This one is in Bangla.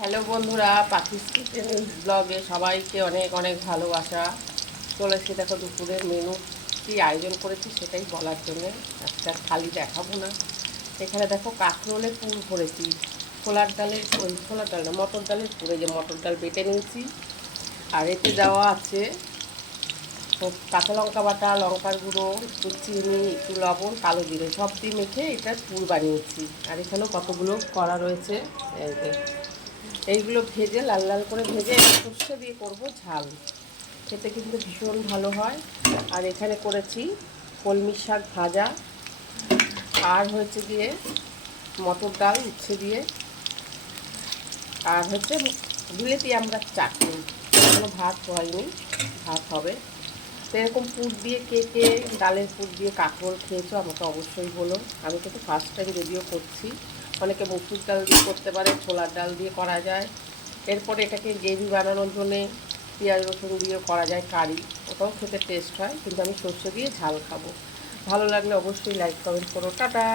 হ্যালো বন্ধুরা, পাখিস কিচেন ব্লগে সবাইকে অনেক অনেক ভালোবাসা। চলেছি দেখো দুপুরের মেনু কী আয়োজন করেছি সেটাই বলার জন্যে। আজকে থালি দেখাবো না। এখানে দেখো কাঁকরোলের পুর ভরেছি, ছোলার ডাল না, মটর ডালের পুরে, যে মটর ডাল বেটে নিয়েছি। আর এতে দেওয়া আছে কাঁচা লঙ্কা বাটা, লঙ্কার গুঁড়ো, একটু চিনি, একটু লবণ, কালো জিরে সব দিয়ে মেখে এটা পুর বানিয়েছি। আর এখানেও কতগুলো করা রয়েছে। এই যে এইগুলো ভেজে লাল লাল করে ভেজে সর্ষে দিয়ে করব ঝাল, খেতে কিন্তু ভীষণ ভালো হয়। আর এখানে করেছি কলমি শাক ভাজা, আর হচ্ছে গিয়ে মটর ডাল উচ্ছে দিয়ে, আর হচ্ছে বিলেতি আমড়ার চাটনি। এখনো ভাত হয়নি, ভাত হবে। তো এরকম পুর দিয়ে কে কে ডালের পুর দিয়ে কাঁকরোল খেয়েছো আমাকে অবশ্যই বলো। আমি কিন্তু ফার্স্ট টাইম যদিও করছি। অনেকে মসুর ডাল দিয়ে করতে পারে, ছোলার ডাল দিয়ে করা যায়। এরপরে এটাকে গ্রেভি বানানোর জন্যে পেঁয়াজ রসুন দিয়েও করা যায় কারি, ওটাও খেতে টেস্ট হয়। কিন্তু আমি সর্ষে দিয়ে ঝাল খাবো। ভালো লাগলে অবশ্যই লাইক কমেন্ট করো। টাটা।